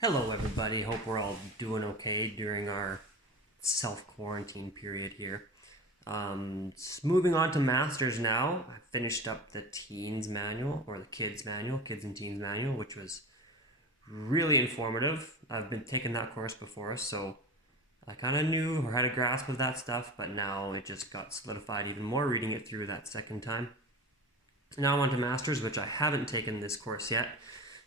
Hello, everybody. Hope we're all doing okay during our self-quarantine period here. Moving on to masters now. I finished up the teens manual or the kids manual, kids and teens manual, which was really informative. I've been taking that course before, so I kind of knew or had a grasp of that stuff, but now it just got solidified even more reading it through that second time. Now I'm on to masters, which I haven't taken this course yet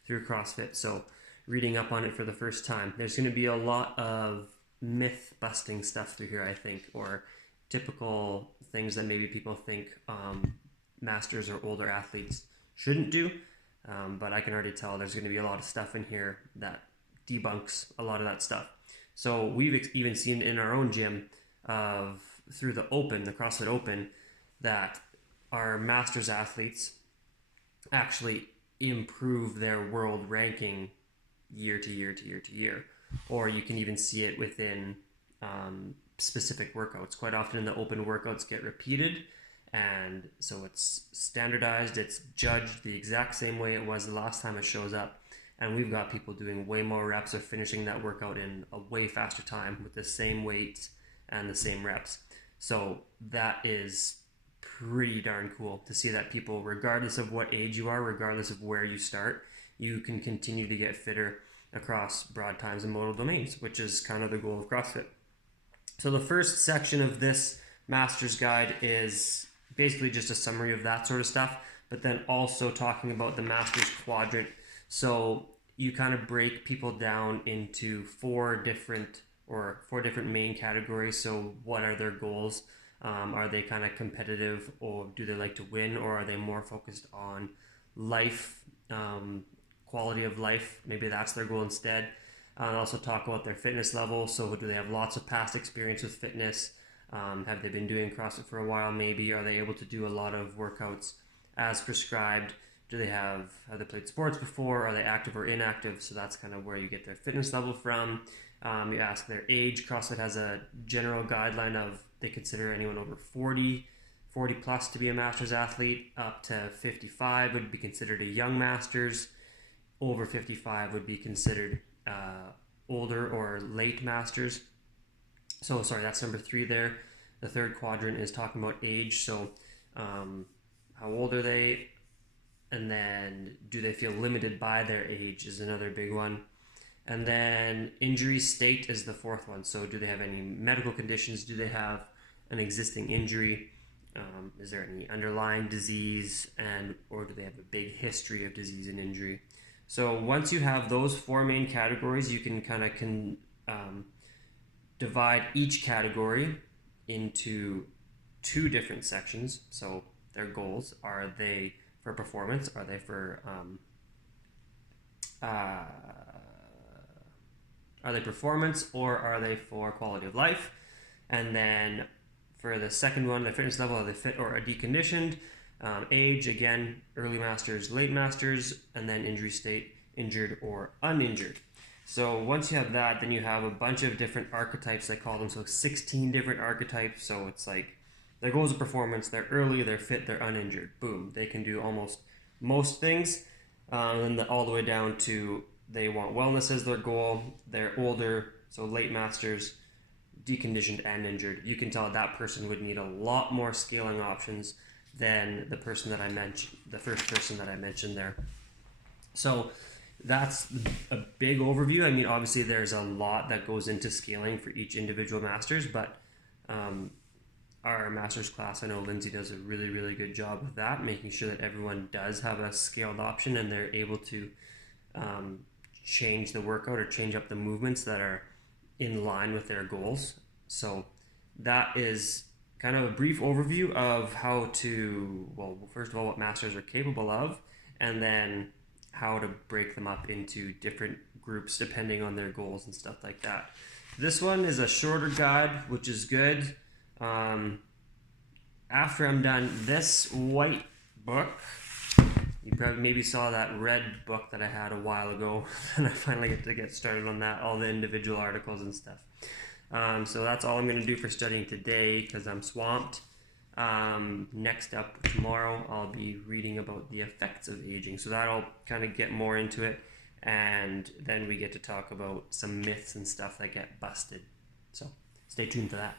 through CrossFit, so reading up on it for the first time. There's going to be a lot of myth busting stuff through here, I think, or typical things that maybe people think masters or older athletes shouldn't do. But I can already tell there's going to be a lot of stuff in here that debunks a lot of that stuff. So we've even seen in our own gym through the Open, the CrossFit Open, that our masters athletes actually improve their world ranking year to year to year to year. Or you can even see it within specific workouts. Quite often in the Open, workouts get repeated, and so it's standardized, it's judged the exact same way it was the last time it shows up. And we've got people doing way more reps or finishing that workout in a way faster time with the same weights and the same reps. So that is pretty darn cool to see that people, regardless of what age you are, regardless of where you start, you can continue to get fitter across broad times and modal domains, which is kind of the goal of CrossFit. So the first section of this master's guide is basically just a summary of that sort of stuff, but then also talking about the master's quadrant. So you kind of break people down into four different main categories. So what are their goals? Are they kind of competitive, or do they like to win, or are they more focused on life, quality of life? Maybe that's their goal instead. Also talk about their fitness level. So do they have lots of past experience with fitness? Have they been doing CrossFit for a while? Maybe are they able to do a lot of workouts as prescribed? Have they played sports before? Are they active or inactive? So that's kind of where you get their fitness level from. You ask their age. CrossFit has a general guideline of they consider anyone over 40 plus to be a master's athlete. Up to 55 would be considered a young masters. Over 55 would be considered older or late masters. So sorry, that's number 3 there. The third quadrant is talking about age. So how old are they? And then do they feel limited by their age is another big one. And then injury state is the fourth one. So do they have any medical conditions? Do they have an existing injury? Is there any underlying disease? Or do they have a big history of disease and injury? So once you have those 4 main categories, you can kind of divide each category into 2 different sections. So their goals, are they for performance? Are they for performance, or are they for quality of life? And then for the second one, the fitness level, are they fit or are deconditioned? Age, again, early masters, late masters, and then injury state, injured or uninjured. So once you have that, then you have a bunch of different archetypes, they call them. So 16 different archetypes. So it's like their goals of performance, they're early, they're fit, they're uninjured. Boom. They can do almost most things. And then all the way down to they want wellness as their goal. They're older, so late masters, deconditioned and injured. You can tell that person would need a lot more scaling options than the person that I mentioned, the first person that I mentioned there. So that's a big overview. I mean, obviously there's a lot that goes into scaling for each individual masters, but our master's class, I know Lindsay does a really, really good job with that, making sure that everyone does have a scaled option and they're able to change the workout or change up the movements that are in line with their goals. So that is kind of a brief overview of how to, well, first of all, what masters are capable of, and then how to break them up into different groups depending on their goals and stuff like that. This one is a shorter guide, which is good. After I'm done this white book, you probably maybe saw that red book that I had a while ago, and I finally get to get started on that, all the individual articles and stuff. So that's all I'm going to do for studying today because I'm swamped. Next up, tomorrow, I'll be reading about the effects of aging. So that'll kind of get more into it. and then we get to talk about some myths and stuff that get busted. So stay tuned for that.